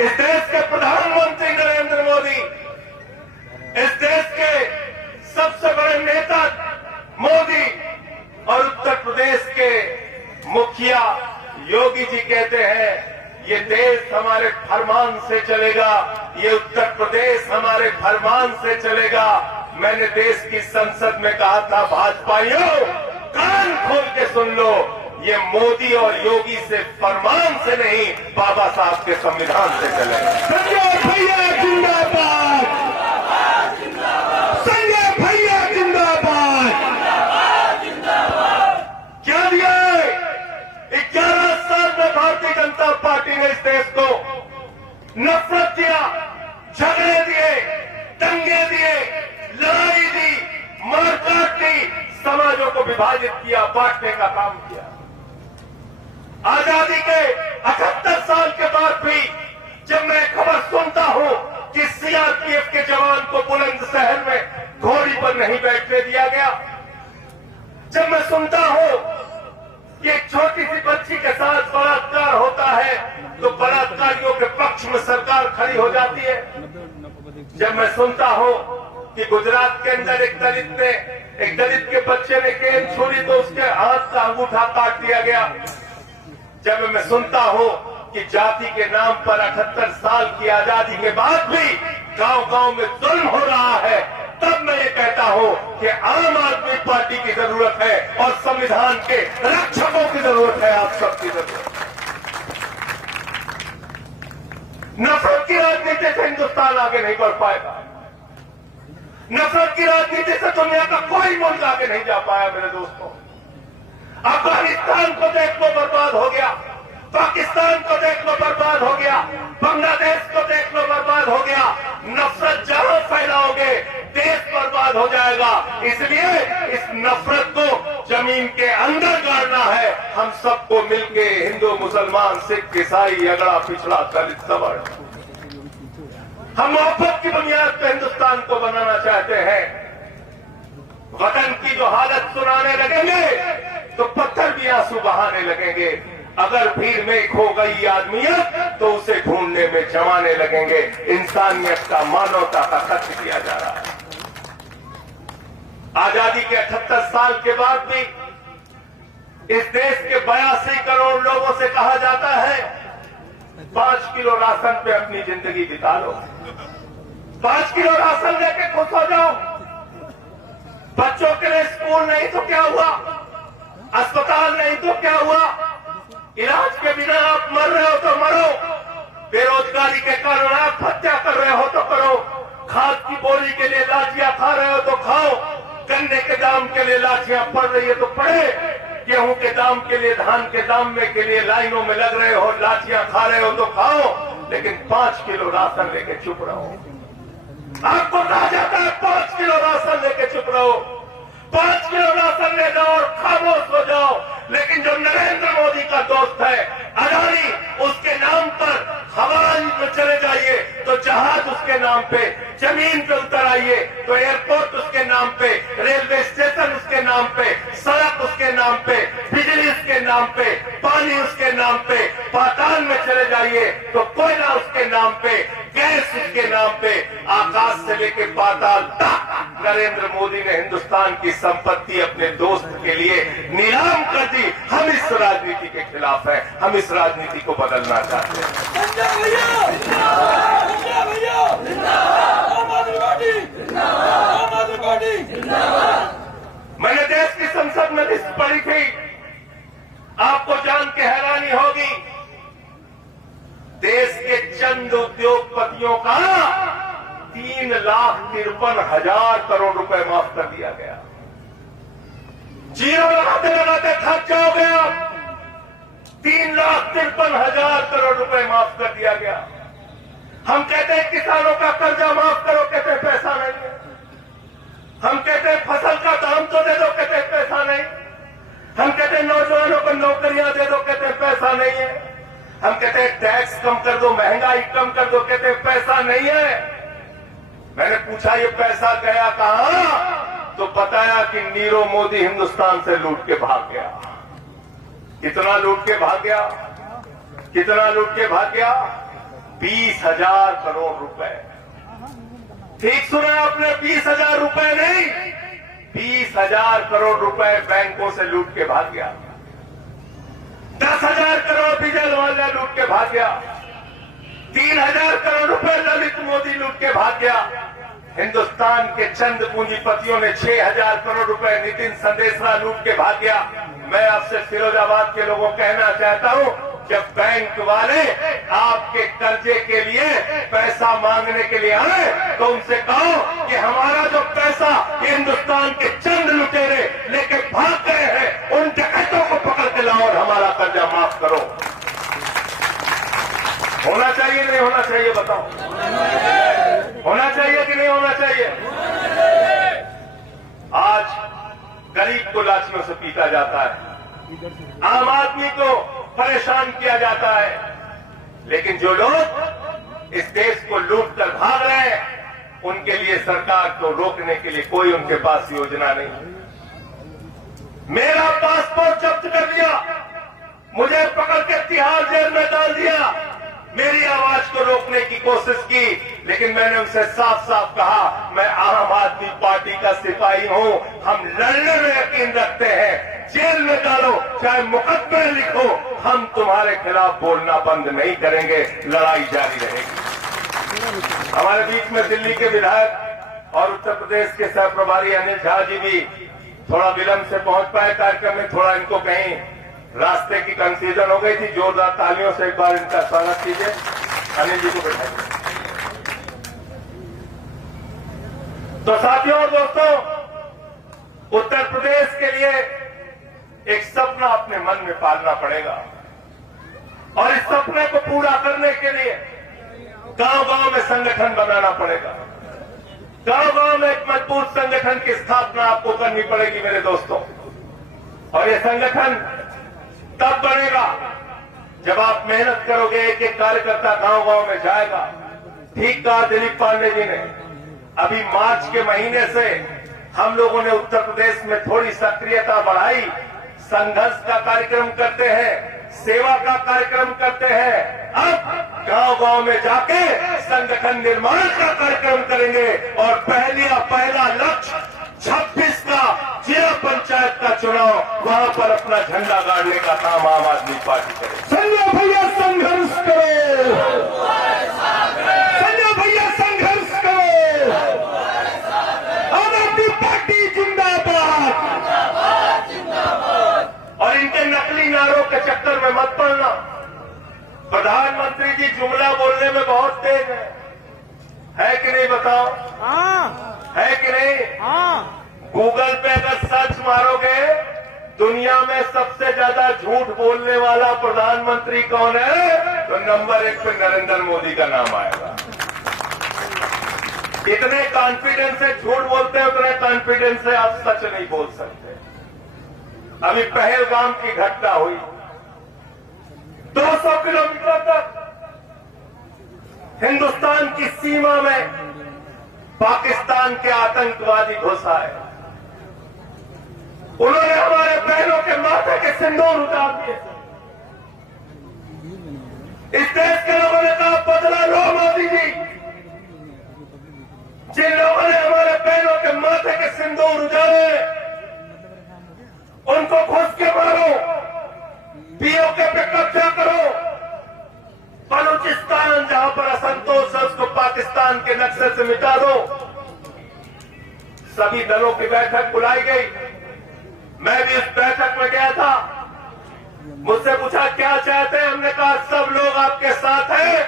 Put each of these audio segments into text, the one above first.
इस देश के प्रधानमंत्री नरेंद्र मोदी, इस देश के सबसे बड़े नेता मोदी और उत्तर प्रदेश के मुखिया योगी जी कहते हैं ये देश हमारे फरमान से चलेगा, ये उत्तर प्रदेश हमारे फरमान से चलेगा। मैंने देश की संसद में कहा था, भाजपाइयों कान खोल के सुन लो, ये मोदी और योगी से फरमान से नहीं, बाबा साहब के संविधान से चलेगा। संजय भैया जिंदाबाद, संजय भैया जिंदाबाद। क्या दिया है 11 साल में भारतीय जनता पार्टी ने इस देश को? नफरत दिया, झगड़े दिए, दंगे दिए, लड़ाई दी, मारकाट दी, समाजों को विभाजित किया, बांटने का काम किया। आजादी के 78 साल के बाद भी जब मैं खबर सुनता हूं कि सीआरपीएफ के जवान को बुलंदशहर में घोड़ी पर नहीं बैठने दिया गया, जब मैं सुनता हूं कि एक छोटी सी बच्ची के साथ बलात्कार होता है तो बलात्कारियों के पक्ष में सरकार खड़ी हो जाती है, जब मैं सुनता हूं कि गुजरात के अंदर एक दलित के बच्चे ने केन छोड़ी तो उसके हाथ का अंगूठा काट दिया गया, जब मैं सुनता हूं कि जाति के नाम पर 78 साल की आजादी के बाद भी गांव-गांव में जुल्म हो रहा है, तब मैं ये कहता हूं कि आम आदमी पार्टी की जरूरत है और संविधान के रक्षकों की जरूरत है, आप सबकी जरूरत है। नफरत की राजनीति से हिंदुस्तान आगे नहीं बढ़ पाएगा। नफरत की राजनीति से दुनिया का कोई मुल्क आगे नहीं जा पाया मेरे दोस्तों। अफगानिस्तान को देख लो बर्बाद हो गया, पाकिस्तान को देख लो बर्बाद हो गया, बांग्लादेश को देख लो बर्बाद हो गया। नफरत जहां फैलाओगे देश बर्बाद हो जाएगा। इसलिए इस नफरत को जमीन के अंदर गाड़ना है। हम सबको मिलके, हिंदू मुसलमान सिख ईसाई अगड़ा पिछड़ा दलित सवर्ण, हम मोहब्बत की बुनियाद पर हिंदुस्तान को बनाना चाहते हैं। वतन की जो हालत सुनाने लगेंगे तो पत्थर भी आंसू बहाने लगेंगे। अगर भीड़ में खो गई आदमियत तो उसे ढूंढने में जमाने लगेंगे। इंसानियत का, मानवता का कत्ल किया जा रहा है। आजादी के 78 साल के बाद भी इस देश के 82 करोड़ लोगों से कहा जाता है 5 किलो राशन पे अपनी जिंदगी बिता लो, 5 किलो राशन लेके खुश हो जाओ। बच्चों के लिए स्कूल नहीं तो क्या हुआ, अस्पताल नहीं तो क्या हुआ, इलाज के बिना आप मर रहे हो तो मरो, बेरोजगारी के कारण आप हत्या कर रहे हो तो करो, खाद की बोरी के लिए लाठियां खा रहे हो तो खाओ, गन्ने के दाम के लिए लाठियां पड़ रही है तो पड़े, गेहूं के दाम के लिए, धान के दाम में के लिए लाइनों में लग रहे हो, लाठियां खा रहे हो तो खाओ, लेकिन 5 किलो राशन लेके चुप रहो। आपको कहा जाता है 5 किलो राशन लेके चुप रहो, 5 किलो राशन ले जाओ और खामोश हो जाओ। लेकिन जो नरेंद्र मोदी का दोस्त है अडानी, उसके नाम पर हवाई में चले जाइए तो जहाज उसके नाम पे, जमीन पे उतर आइए तो एयरपोर्ट उसके नाम पे, रेलवे स्टेशन उसके नाम पे, सड़क उसके नाम पे, बिजली उसके नाम पे, पानी उसके नाम पे, पाताल में चले जाइए तो कोयला उसके नाम पे, गैस उसके नाम पे, आकाश से लेके पाताल तक नरेंद्र मोदी ने हिंदुस्तान की संपत्ति अपने दोस्त के लिए नीलाम कर दी। हम इस राजनीति के खिलाफ हैं, हम इस राजनीति को बदलना चाहते हैं। संजय भैया जिंदाबाद, संजय भैया जिंदाबाद, आम आदमी पार्टी जिंदाबाद, आम आदमी पार्टी जिंदाबाद। मैंने देश की संसद में लिस्ट पढ़ी थी, आपको जान के हैरानी होगी, देश के चंद उद्योगपतियों का 3,53,000 करोड़ रुपए माफ कर दिया गया। जीरो लगाते लगाते थक जाओगे आप। 3,53,000 करोड़ रुपए माफ कर दिया गया। हम कहते हैं किसानों का कर्जा माफ करो, कहते हैं पैसा नहीं है। हम कहते हैं फसल का दाम तो दे दो, कहते हैं पैसा नहीं। हम कहते हैं नौजवानों को नौकरियां दे दो, कहते हैं पैसा नहीं है। हम कहते हैं टैक्स कम कर दो, महंगाई कम कर दो, कहते हैं पैसा नहीं है। मैंने पूछा ये पैसा गया कहां, तो बताया कि नीरव मोदी हिंदुस्तान से लूट के भाग गया। कितना लूट के भाग गया, कितना लूट के भाग गया? 20,000 करोड़ रुपए। ठीक सुना आपने, 20,000 रुपए नहीं, 20,000 करोड़ रुपए बैंकों से लूट के भाग गया। 10,000 करोड़ विजय माल्या लूट के भाग गया। 3,000 करोड़ रुपए ललित मोदी लूट के भाग गया। हिंदुस्तान के चंद पूंजीपतियों ने 6,000 करोड़ रुपए नितिन संदेशरा लूट के भाग गया। मैं आपसे फिरोजाबाद के लोगों को कहना चाहता हूं, जब बैंक वाले आपके कर्जे के लिए पैसा मांगने के लिए आए तो उनसे कहो कि हमारा जो पैसा हिंदुस्तान के चंद लुटेरे लेके भाग गए हैं, उन डकैतों को पकड़ के लाओ और हमारा कर्जा माफ करो। होना चाहिए नहीं होना चाहिए, बताओ? होना चाहिए कि नहीं होना चाहिए? आज गरीब को लाठियों से पीटा जाता है, आम आदमी को परेशान किया जाता है, लेकिन जो लोग इस देश को लूट कर भाग रहे हैं उनके लिए सरकार को रोकने के लिए कोई उनके पास योजना नहीं। मेरा पासपोर्ट जब्त कर दिया, मुझे पकड़ के तिहाड़ जेल में डाल दिया, मेरी आवाज को रोकने की कोशिश की, लेकिन मैंने उनसे साफ साफ कहा, मैं आम आदमी पार्टी का सिपाही हूं, हम लड़ने में यकीन रखते हैं, जेल में डालो चाहे मुकदमे लिखो, हम तुम्हारे खिलाफ बोलना बंद नहीं करेंगे, लड़ाई जारी रहेगी। हमारे बीच में दिल्ली के विधायक और उत्तर प्रदेश के सह प्रभारी अनिल झा जी भी थोड़ा विलंब से पहुंच पाए कार्यक्रम में, थोड़ा इनको कहीं रास्ते की कंफ्यूजन हो गई थी। जोरदार तालियों से एक बार इनका स्वागत कीजिए। अनिल जी को बैठाइए। तो साथियों और दोस्तों, उत्तर प्रदेश के लिए एक सपना अपने मन में पालना पड़ेगा और इस सपने को पूरा करने के लिए गांव-गांव में संगठन बनाना पड़ेगा। गांव-गांव में एक मजबूत संगठन की स्थापना आपको करनी पड़ेगी मेरे दोस्तों। और ये संगठन तब बनेगा जब आप मेहनत करोगे, एक एक कार्यकर्ता गांव-गांव में जाएगा। ठीक कहा दिलीप पांडे जी ने, अभी मार्च के महीने से हम लोगों ने उत्तर प्रदेश में थोड़ी सक्रियता बढ़ाई, संघर्ष का कार्यक्रम करते हैं, सेवा का कार्यक्रम करते हैं। अब गांव-गांव में जाके संगठन निर्माण का कार्यक्रम करेंगे और पहला लक्ष्य 26 का जिला पंचायत का चुनाव, वहां पर अपना झंडा गाड़ने का काम आम आदमी पार्टी करे। संजय भैया संघर्ष करो, संजय भैया संघर्ष करो, आम आदमी पार्टी जिंदाबाद। और इनके नकली नारों के चक्कर में मत पड़ना। प्रधानमंत्री जी जुमला बोलने में बहुत तेज है कि नहीं बताओ? है कि नहीं? गूगल पे अगर सर्च मारोगे दुनिया में सबसे ज्यादा झूठ बोलने वाला प्रधानमंत्री कौन है, तो नंबर 1 पे नरेंद्र मोदी का नाम आएगा। इतने कॉन्फिडेंस से झूठ बोलते हैं, उतने कॉन्फिडेंस से आप सच नहीं बोल सकते। अभी पहलगाम की घटना हुई, 200 किलोमीटर तक हिंदुस्तान की सीमा में पाकिस्तान के आतंकवादी घुस आए। उन्होंने हमारे बहनों के माथे के सिंदूर उतार दिए। इस देश के लोगों ने कहा बदला लो मोदी जी। जिन लोगों ने हमारे बहनों के माथे के सिंदूर उजाड़े उनको घुस के मारो, पीओके पे कब्जा करो। बलूचिस्तान जहां पर असंतोष है उसको पाकिस्तान के नक्शे से मिटा दो। सभी दलों की बैठक बुलाई गई, मैं भी उस बैठक में गया था। मुझसे पूछा क्या चाहते हैं, हमने कहा सब लोग आपके साथ हैं,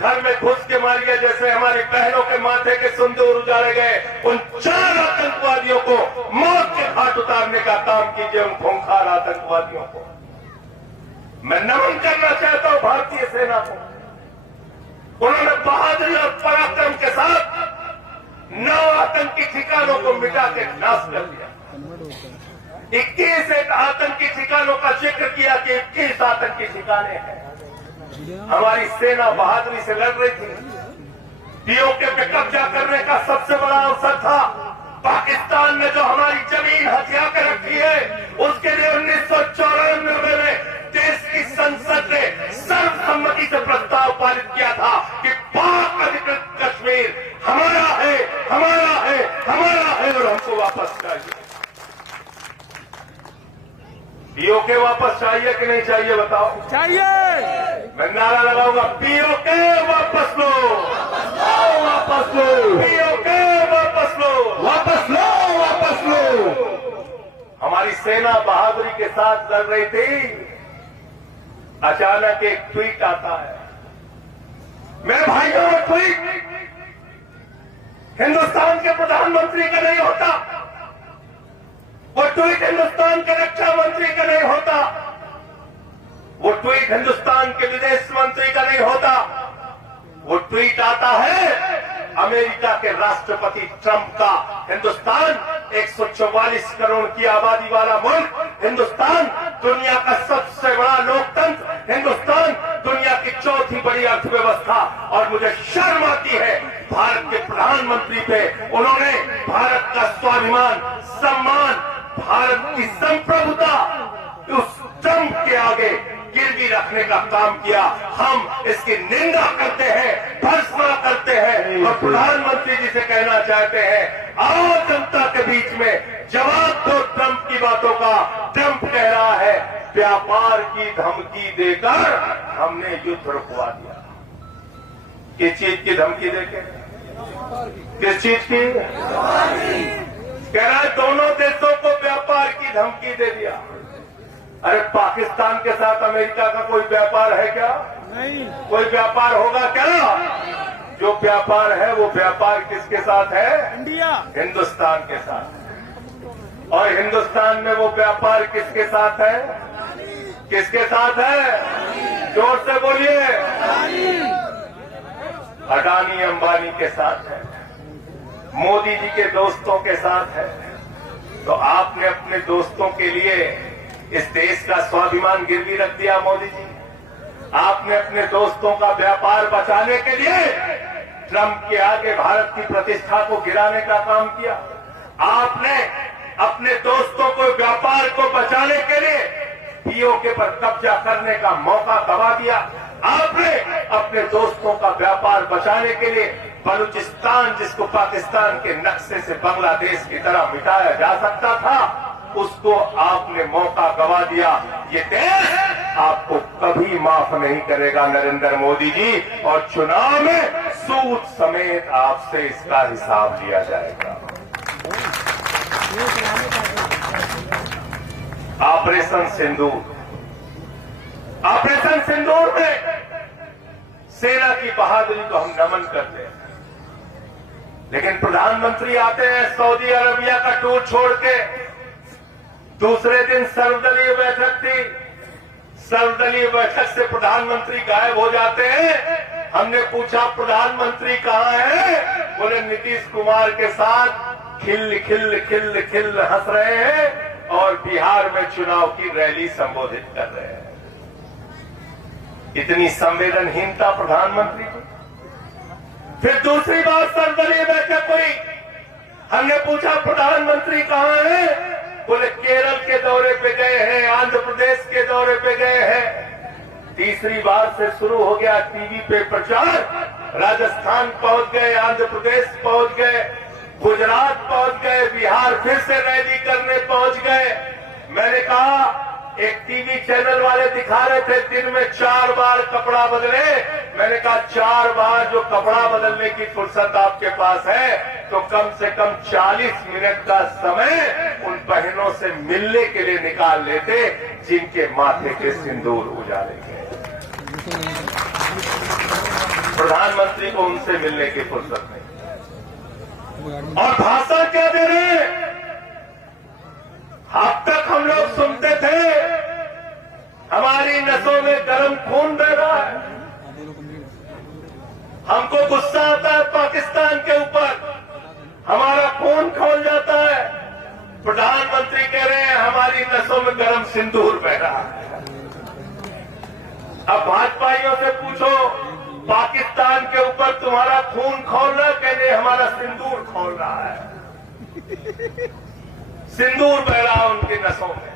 घर में घुस के मारिए जैसे हमारी बहनों के माथे के सिंदूर उजाड़े गए। उन 4 आतंकवादियों को मौत के घाट उतारने का काम कीजिए, उन खूंखार आतंकवादियों को। मैं नमन करना चाहता हूं भारतीय सेना को। उन्होंने बहादुरी और पराक्रम के साथ 9 आतंकी ठिकानों को मिटा के नाश कर दिया। 21 एक आतंकी ठिकानों का जिक्र किया कि 21 आतंकी ठिकाने हैं। हमारी सेना बहादुरी से लड़ रही थी। पीओके पे कब्जा करने का सबसे बड़ा अवसर था। पाकिस्तान ने जो हमारी जमीन हथिया कर रखी है, उसके लिए 1994 में देश की संसद ने सर्वसम्मति से प्रस्ताव पारित किया था पीओके वापस चाहिए कि नहीं चाहिए बताओ? चाहिए। मैं नारा लगाऊंगा, पीओके वापस लो, वापस लो, पीओके वापस लो, वापस लो, वापस लो। हमारी सेना बहादुरी के साथ लड़ रही थी, अचानक एक ट्वीट आता है। मेरे भाइयों, वो ट्वीट हिंदुस्तान के प्रधानमंत्री का नहीं होता, वो ट्वीट हिंदुस्तान के रक्षा मंत्री का नहीं होता, वो ट्वीट हिंदुस्तान के विदेश मंत्री का नहीं होता, वो ट्वीट आता है अमेरिका के राष्ट्रपति ट्रंप का। हिंदुस्तान 144 करोड़ की आबादी वाला मुल्क, हिंदुस्तान दुनिया का सबसे बड़ा लोकतंत्र, हिंदुस्तान दुनिया की चौथी बड़ी अर्थव्यवस्था, और मुझे शर्म आती है भारत के प्रधानमंत्री पे। उन्होंने भारत का स्वाभिमान, सम्मान, भारत की संप्रभुता उस ट्रंप के आगे गिरवी रखने का काम किया। हम इसकी निंदा करते हैं, भर्त्सना करते हैं, और प्रधानमंत्री जी से कहना चाहते हैं, आओ जनता के बीच में जवाब दो ट्रंप की बातों का। ट्रंप कह रहा है व्यापार की धमकी देकर हमने युद्ध रुकवा दिया। किस चीज की धमकी देके? किस चीज की? कह रहा है दोनों देशों को व्यापार की धमकी दे दिया। अरे पाकिस्तान के साथ अमेरिका का कोई व्यापार है क्या? नहीं। कोई व्यापार होगा क्या? जो व्यापार है वो व्यापार किसके साथ है? इंडिया, हिंदुस्तान के साथ। और हिंदुस्तान में वो व्यापार किसके साथ है? किसके साथ है? जोर से बोलिए। अडानी अंबानी के साथ है, मोदी जी के दोस्तों के साथ है। तो आपने अपने दोस्तों के लिए इस देश का स्वाभिमान गिरवी रख दिया मोदी जी। आपने अपने दोस्तों का व्यापार बचाने के लिए ट्रंप के आगे भारत की प्रतिष्ठा को गिराने का काम किया। आपने अपने दोस्तों को व्यापार को बचाने के लिए पीओके पर कब्जा करने का मौका गवा दिया। आपने अपने दोस्तों का व्यापार बचाने के लिए बलूचिस्तान, जिसको पाकिस्तान के नक्शे से बांग्लादेश की तरह मिटाया जा सकता था, उसको आपने मौका गवा दिया। ये देश आपको कभी माफ नहीं करेगा नरेंद्र मोदी जी, और चुनाव में सूद समेत आपसे इसका हिसाब लिया जाएगा। ऑपरेशन सिंदूर, ऑपरेशन सिंदूर में सेना की बहादुरी को हम नमन करते हैं, लेकिन प्रधानमंत्री आते हैं सऊदी अरबिया का टूर छोड़ के। दूसरे दिन सर्वदलीय बैठक थी, सर्वदलीय बैठक से प्रधानमंत्री गायब हो जाते हैं। हमने पूछा प्रधानमंत्री कहाँ है? बोले नीतीश कुमार के साथ खिल खिल खिल खिल हंस रहे हैं और बिहार में चुनाव की रैली संबोधित कर रहे हैं। इतनी संवेदनहीनता प्रधानमंत्री की। फिर दूसरी बार सर्वदलीय बैठक हुई, हमने पूछा प्रधानमंत्री कहाँ है? बोले केरल के दौरे पे गए हैं, आंध्र प्रदेश के दौरे पे गए हैं। तीसरी बार से शुरू हो गया टीवी पे प्रचार, राजस्थान पहुंच गए, आंध्र प्रदेश पहुंच गए, गुजरात पहुंच गए, बिहार फिर से रैली करने पहुंच गए। मैंने कहा, एक टीवी चैनल वाले दिखा रहे थे दिन में 4 बार कपड़ा बदले। मैंने कहा 4 बार जो कपड़ा बदलने की फुर्सत आपके पास है, तो कम से कम 40 मिनट का समय उन बहनों से मिलने के लिए निकाल लेते जिनके माथे के सिंदूर उजाले गए। प्रधानमंत्री को उनसे मिलने की फुर्सत नहीं। और भाषण क्या दे रहे हैं? अब तक हम लोग सुनते थे हमारी नसों में गर्म खून बह रहा है, हमको गुस्सा आता है पाकिस्तान के ऊपर, हमारा खून खौल जाता है। प्रधानमंत्री कह रहे हैं हमारी नसों में गर्म सिंदूर बह रहा है। अब भाजपाइयों से पूछो पाकिस्तान के ऊपर तुम्हारा खून खौल रहा है? कहने हमारा सिंदूर खौल रहा है। सिंदूर बह रहा है उनकी नसों में,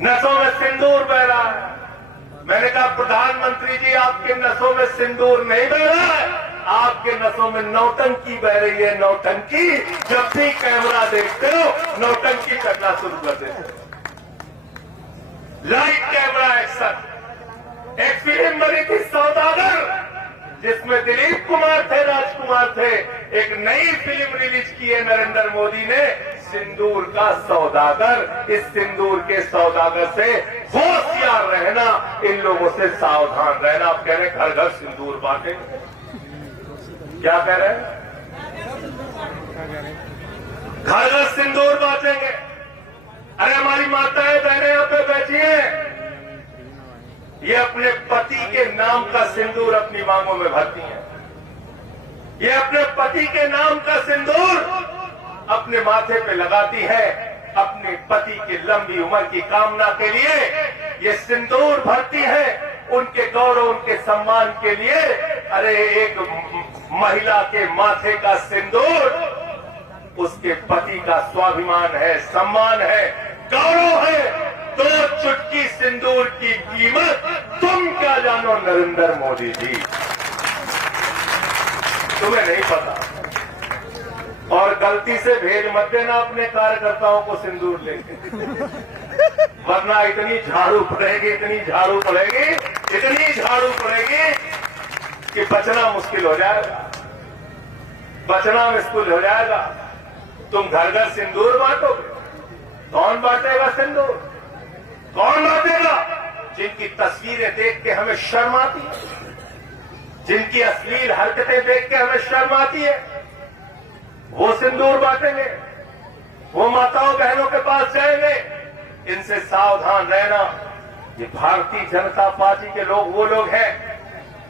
नसों में सिंदूर बह रहा है। मैंने कहा प्रधानमंत्री जी आपके नसों में सिंदूर नहीं बह रहा है, आपके नसों में नौटंकी बह रही है। नौटंकी, जब भी कैमरा देखते हो नौटंकी करना शुरू कर देते हो। Light camera action. एक फिल्म बनी थी सौदागर, जिसमें दिलीप कुमार थे, राजकुमार थे। एक नई फिल्म रिलीज की है नरेंद्र मोदी ने, सिंदूर का सौदागर। इस सिंदूर के सौदागर से होशियार रहना, इन लोगों से सावधान रहना। आप कह रहे हैं घर घर सिंदूर बांटे, क्या कह रहे हैं? घर घर सिंदूर बांटेंगे। अरे हमारी माताएं बहनें यहाँ पे बैठी हैं, ये अपने पति के नाम का सिंदूर अपनी मांगों में भरती हैं। ये अपने पति के नाम का सिंदूर अपने माथे पे लगाती है, अपने पति की लंबी उम्र की कामना के लिए ये सिंदूर भरती है, उनके गौरव, उनके सम्मान के लिए। अरे एक महिला के माथे का सिंदूर उसके पति का स्वाभिमान है, सम्मान है, गौरव है। 2 चुटकी सिंदूर की कीमत तुम क्या जानो नरेंद्र मोदी जी, तुम्हें नहीं पता। और गलती से भेज मत देना अपने कार्यकर्ताओं को सिंदूर लेके, वरना इतनी झाड़ू पड़ेगी, इतनी झाड़ू पड़ेगी, इतनी झाड़ू पड़ेगी कि बचना मुश्किल हो जाएगा, बचना मुश्किल हो जाएगा। तुम घर घर सिंदूर बांटोगे, कौन बांटेगा सिंदूर? कौन बांटेगा? जिनकी तस्वीरें देख के हमें शर्म आती है, जिनकी अश्लील हरकतें देख के हमें शर्म आती है, वो सिंदूर बांटेंगे, वो माताओं बहनों के पास जाएंगे। इनसे सावधान रहना। ये भारतीय जनता पार्टी के लोग वो लोग हैं।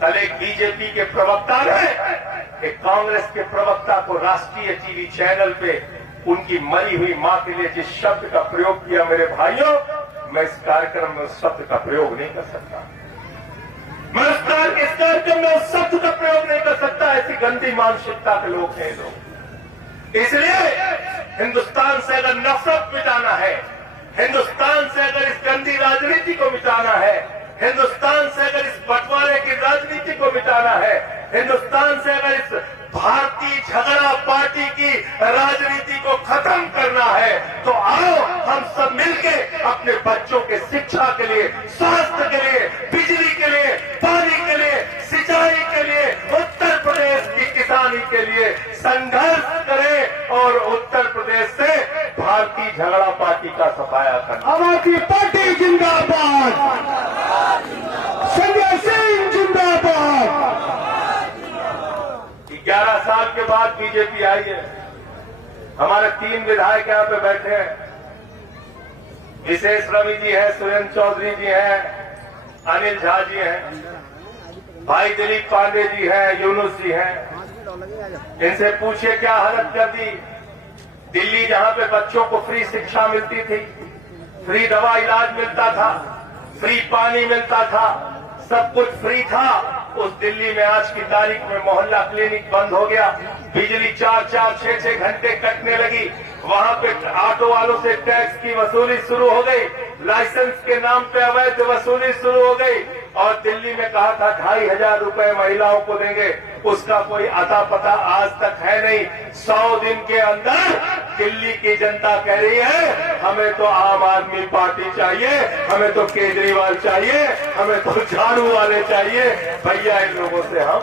कल एक बीजेपी के प्रवक्ता ने एक कांग्रेस के प्रवक्ता को राष्ट्रीय टीवी चैनल पे उनकी मरी हुई मां के लिए जिस शब्द का प्रयोग किया, मेरे भाइयों, मैं इस कार्यक्रम में उस शब्द का प्रयोग नहीं कर सकता। मैं इस कार्यक्रम में उस शब्द का प्रयोग नहीं कर सकता। ऐसी गंदी मानसिकता के लोग हैं लोग। इसलिए हिंदुस्तान से अगर नफरत मिटाना है, हिंदुस्तान से अगर इस गंदी राजनीति को मिटाना है, हिंदुस्तान से अगर इस बंटवारे की राजनीति को मिटाना है, हिंदुस्तान से अगर इस भारतीय झगड़ा पार्टी की राजनीति को खत्म करना है, तो आओ हम सब मिलके अपने बच्चों के शिक्षा के लिए, स्वास्थ्य के लिए, बिजली के लिए, पानी के लिए, सिंचाई के लिए, उत्तर प्रदेश की किसानी के लिए संघर्ष करें और उत्तर प्रदेश से भारतीय झगड़ा पार्टी का सफाया करें। आम आदमी पार्टी जिंदाबाद, संजय सिंह जिंदाबाद। 11 साल के बाद बीजेपी आई है। हमारे 3 विधायक यहाँ पे बैठे हैं, विशेष रवि जी हैं, सुरेंद्र चौधरी जी हैं, अनिल झा जी हैं, भाई दिलीप पांडे जी हैं, यूनुस जी हैं। इनसे पूछिए क्या हालत कर दी। दिल्ली जहां पे बच्चों को फ्री शिक्षा मिलती थी, फ्री दवा इलाज मिलता था, फ्री पानी मिलता था, सब कुछ फ्री था, उस दिल्ली में आज की तारीख में मोहल्ला क्लिनिक बंद हो गया। बिजली 4-4, 6-6 घंटे कटने लगी। वहां पे ऑटो वालों से टैक्स की वसूली शुरू हो गई, लाइसेंस के नाम पे अवैध वसूली शुरू हो गई। और दिल्ली में कहा था 2,500 रुपए महिलाओं को देंगे, उसका कोई अता पता आज तक है नहीं। 100 दिन के अंदर दिल्ली की जनता कह रही है हमें तो आम आदमी पार्टी चाहिए, हमें तो केजरीवाल चाहिए, हमें तो झाड़ू वाले चाहिए। भैया इन लोगों से हम